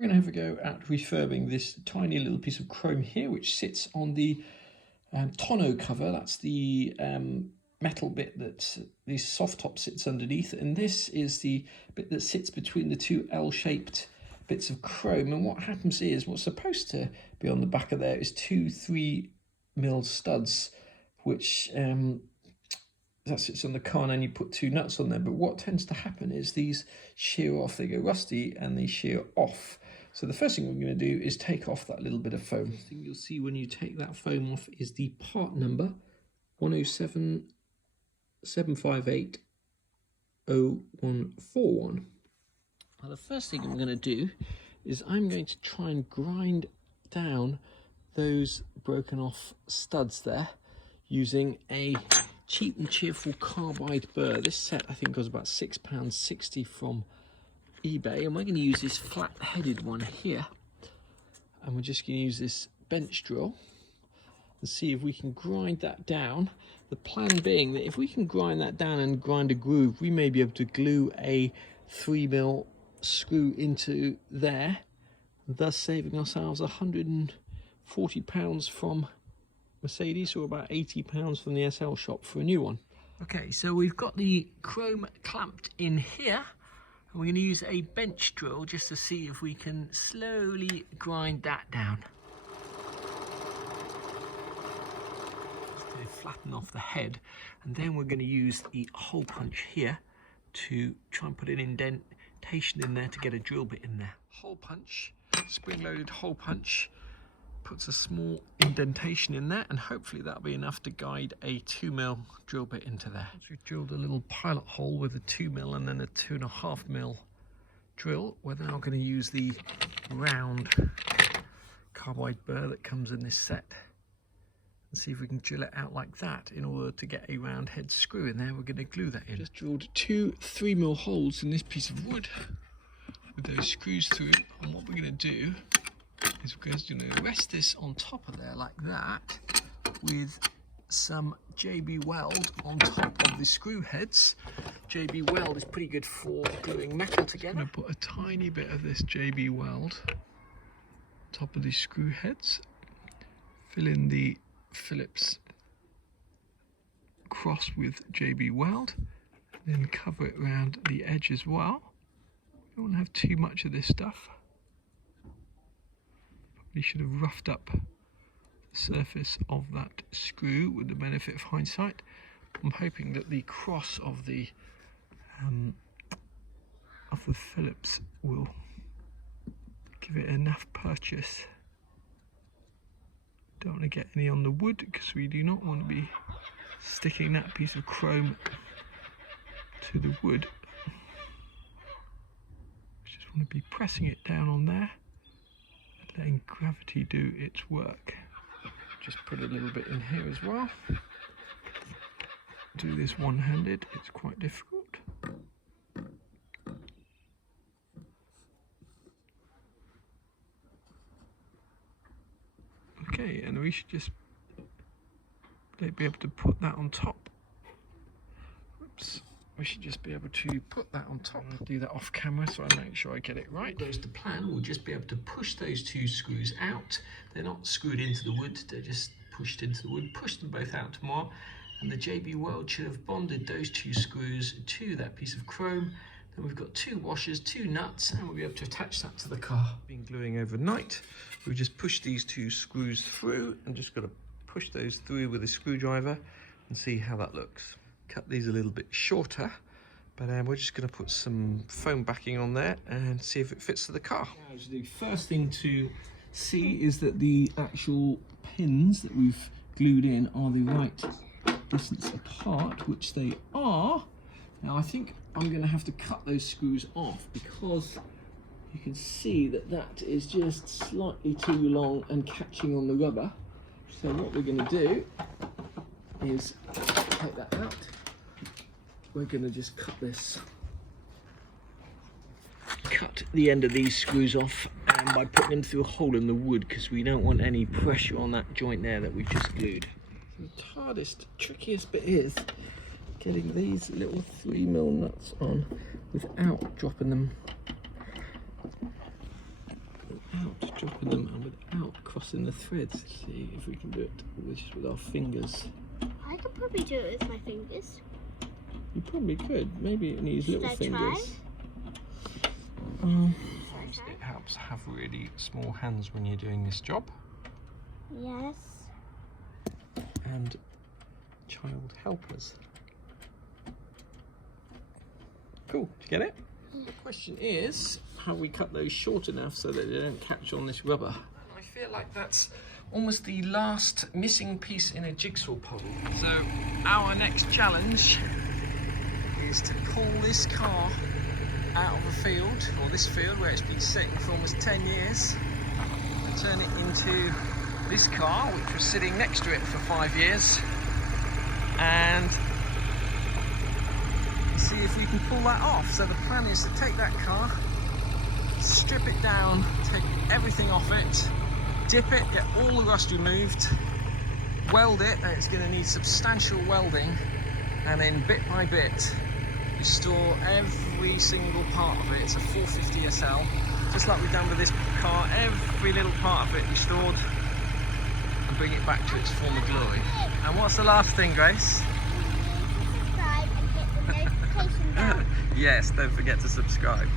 We're going to have a go at refurbing this tiny little piece of chrome here, which sits on the tonneau cover. That's the metal bit that the soft top sits underneath, and this is the bit that sits between the two L-shaped bits of chrome. And what happens is, what's supposed to be on the back of there is two 3mm studs, which that sits on the car, and then you put two nuts on there. But what tends to happen is these shear off, they go rusty and they shear off. So the first thing we're going to do is take off that little bit of foam. The thing you'll see when you take that foam off is the part number 1077580141. Now the first thing I'm going to do is I'm going to try and grind down those broken off studs there using a cheap and cheerful carbide burr. This set I think was about £6.60 from eBay, and we're going to use this flat-headed one here, and we're just going to use this bench drill and see if we can grind that down. The plan being that if we can grind that down and grind a groove, we may be able to glue a 3mm screw into there, thus saving ourselves £140 from Mercedes, or about £80 from the SL shop for a new one. Okay, so we've got the chrome clamped in here. We're going to use a bench drill just to see if we can slowly grind that down. Just to flatten off the head, and then we're going to use the hole punch here to try and put an indentation in there to get a drill bit in there. Hole punch, spring-loaded hole punch, puts a small indentation in there, and hopefully that'll be enough to guide a 2mm drill bit into there. Once we've drilled a little pilot hole with a 2mm and then a 2.5mm drill, we're now going to use the round carbide burr that comes in this set and see if we can drill it out like that in order to get a round head screw in there. We're going to glue that in. Just drilled two 3mm holes in this piece of wood with those screws through it, and what we're going to do is we're going to rest this on top of there like that with some JB Weld on top of the screw heads. JB Weld is pretty good for gluing metal together. I'm going to put a tiny bit of this JB Weld on top of these screw heads, fill in the Phillips cross with JB Weld, then cover it around the edge as well. You don't want to have too much of this stuff. We should have roughed up the surface of that screw with the benefit of hindsight. I'm hoping that the cross of the Phillips will give it enough purchase. Don't want to get any on the wood because we do not want to be sticking that piece of chrome to the wood. We just want to be pressing it down on there, letting gravity do its work. Just put a little bit in here as well. Do this one-handed, it's quite difficult. Okay, and we should just be able to put that on top. Whoops. We should just be able to put that on top. I'll do that off camera so I make sure I get it right. Goes to plan, we'll just be able to push those two screws out. They're not screwed into the wood, they're just pushed into the wood. Push them both out tomorrow, and the JB Weld should have bonded those two screws to that piece of chrome. Then we've got two washers, two nuts, and we'll be able to attach that to the car. Been gluing overnight. We've just pushed these two screws through and just got to push those through with a screwdriver and see how that looks. Cut these a little bit shorter, but we're just going to put some foam backing on there and see if it fits to the car. Now, the first thing to see is that the actual pins that we've glued in are the right distance apart, which they are. Now I think I'm going to have to cut those screws off because you can see that that is just slightly too long and catching on the rubber. So what we're going to do is take that out. We're going to just cut the end of these screws off, and by putting them through a hole in the wood, because we don't want any pressure on that joint there that we've just glued. The hardest, trickiest bit is getting these little 3mm nuts on without dropping them dropping them and without crossing the threads. See if we can do it just with our fingers. I could probably do it with my fingers. You probably could. Maybe it needs little fingers. It helps have really small hands when you're doing this job. Yes. And child helpers. Cool. Did you get it? The question is how we cut those short enough so that they don't catch on this rubber. I feel like that's almost the last missing piece in a jigsaw puzzle. So our next challenge is to pull this car out of a field, or this field where it's been sitting for almost 10 years, and turn it into this car, which was sitting next to it for 5 years, and see if we can pull that off. So the plan is to take that car, strip it down, take everything off it, dip it, get all the rust removed, weld it, and it's going to need substantial welding, and then bit by bit restore every single part of it. It's a 450 SL, just like we've done with this car, every little part of it restored and bring it back to its former glory. And what's the last thing, Grace? Subscribe and hit the notification bell. Yes, don't forget to subscribe.